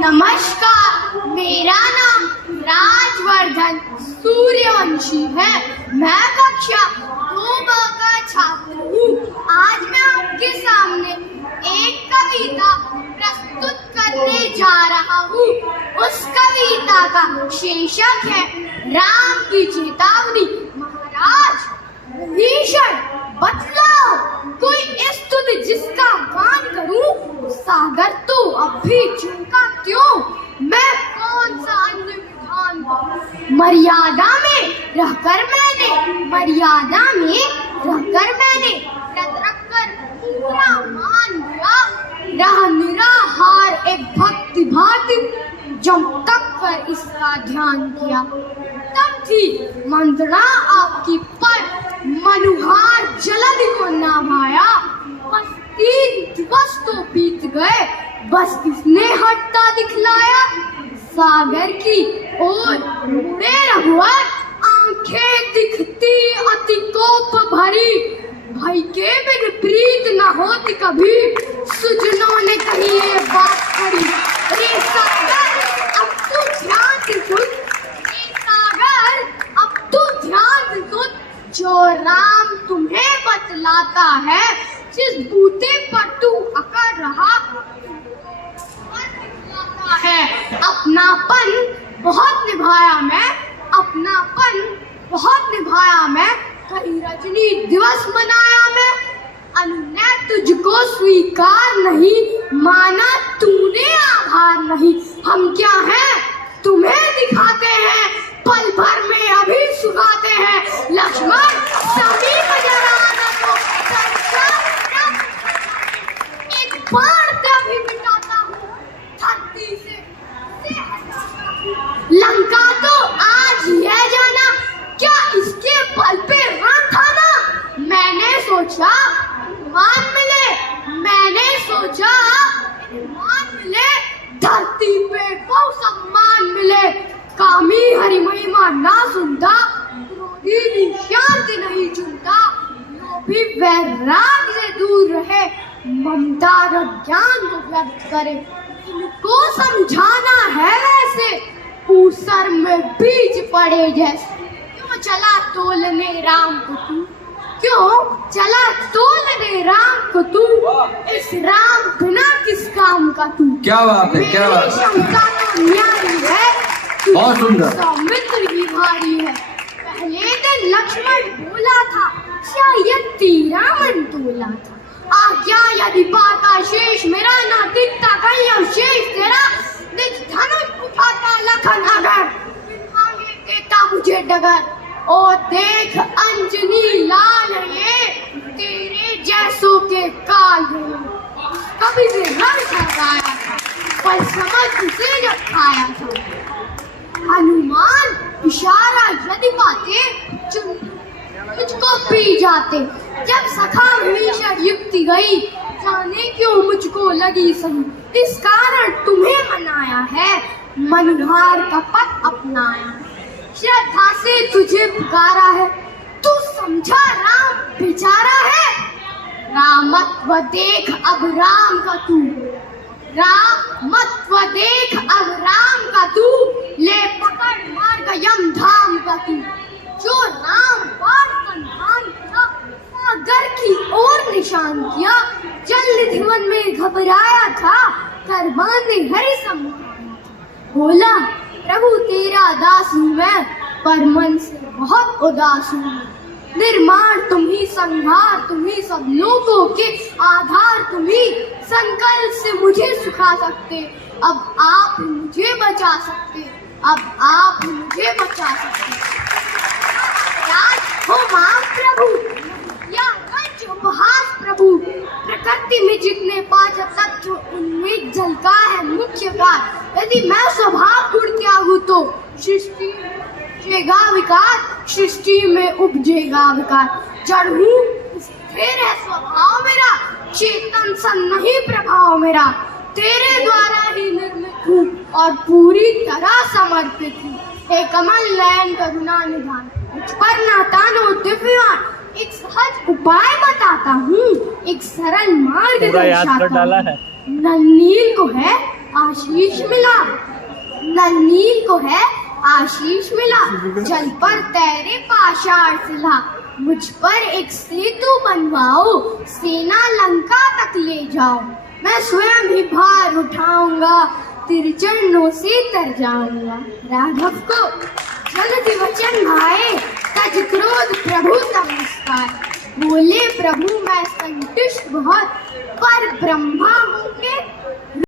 नमस्कार, मेरा नाम राजवर्धन सूर्यवंशी है। मैं कक्षा 2 का छात्र हूँ। आज मैं आपके सामने एक कविता प्रस्तुत करने जा रहा हूँ। उस कविता का शीर्षक है राम की चेतावनी। महाराज भीषण बतलाओ कोई स्तुति जिसका गान करूं, सागर तो अब भी चूका क्यों, मैं कौन सा अन्य विधान करूं। मर्यादा में रहकर मैंने व्रत रखकर पूरा मान लिया। रहा निराहार एक भक्ति भांति, जब तक कर इसका ध्यान किया। तब थी मंत्रणा आपकी पर मनुहार जलधि को ना भाया। बस 3 दिवस तो बीत गए, बस इसने हटता दिखलाया। सागर की ओर मुड़े रघुवर, आंखें दिखती अति कोप भरी। भाई के बिन प्रीत न होती कभी, सुजनों ने कही ये बात करी। रे सागर अब तू ध्यान से सुन, जो राम तुम्हें बतलाता है। जिस बूते पर तू अकड़ रहा है। अपनापन बहुत निभाया मैं, कहीं रजनी दिवस मनाया मैं। अनुनय तुझको स्वीकार नहीं, माना तूने आभार नहीं। हम क्या हैं तुम्हें दिखाते हैं, पल भर में अभी सुखाते हैं। लक्ष्मण समीप जरा आना तो एक बार तभी मिटाता हूँ धरती से हटाता हूँ। लंका तो आज है जाना, क्या इसके बल पे रण थाना। मैंने सोचा मान मिले धरती पे बहु सम्मान मिले। कामी हरि महिमा ना सुनता, क्रोधी भी शांति नहीं चुनता। लोभी वैराग से दूर रहे, ममता और ज्ञान को व्यक्त करे। इनको समझाना है वैसे, ऊसर में बीज पड़े जैसे। क्यों चला तोलने राम को तू, इस राम बिना किस काम का तू। क्या बात है, क्या बात है। क्षमता तो न्यारी है, बहुत सुंदर। सौमित्र भी भारी है। पहले दिन लक्ष्मण बोला था, शायद तेरा मन तोला था। आज्ञा यदि पाता शेष मेरा, ना दिखता कहीं अवशेष तेरा। निज धनुष उठाता लखन अगर, आगे देता मुझे डगर। ओ देख अंजनी लाल ये, तेरे जैसों के काल है। कभी भी रंग ठहराया था, पर समझ उसे जब खाया था। हनुमान इशारा यदि पाते, मुझको पी जाते। जब सखा भीषण युक्ति गई, जाने क्यों मुझको लगी सही। इस कारण तुम्हें मनाया है, मनुहार का पथ अपनाया। श्रद्धा से तुझे पुकारा है, तू समझा राम बेचारा है। रामत्व देख अब राम का तू, ले पकड़ मार्ग यम धाम का तू। जो राम बाण संधान किया, सागर की ओर निशान किया। जल ध्रुवन में घबराया था, करबान ने हरि समझाया था। बोला प्रभु तेरा दास हूँ मैं, पर मन से बहुत उदास हूँ। निर्माण तुम ही, संहार तुम ही, सब लोगों के आधार तुम ही। संकल्प से मुझे सुखा सकते, अब आप मुझे बचा सकते। राज हो मां प्रभु, या रंज उपहास प्रभु। प्रकृति में जितने 5 तत्व, उनमें जल का है मुख्य कार। यदि मैं स्वभाव गुण त्यागूं तो सृष्टि में उपजेगा विकार। जड़ हूँ स्थिर है स्वभाव मेरा, चेतन सन नहीं प्रभाव मेरा। तेरे द्वारा ही निर्मित हूँ और पूरी तरह समर्पित हूँ। हे कमल नयन करुणा निधान, मुझ पर ना तानो दिव्यवान। एक सहज उपाय बताता हूँ, एक सरल मार्ग दर्शाता हूँ। नल नील को है आशीष मिला। नल नील को है आशीष मिला, जल पर तैरे पाषाण शिला। मुझ पर एक सेतु बनवाओ, सेना लंका तक ले जाओ। मैं स्वयं ही भार उठाऊंगा, तेरे चरणों से तर जाऊंगा। राघव को जल्द वचन भाए, तज क्रोध प्रभु तब मुस्काए। बोले प्रभु मैं संतुष्ट बहुत, पर ब्रह्मा हूँ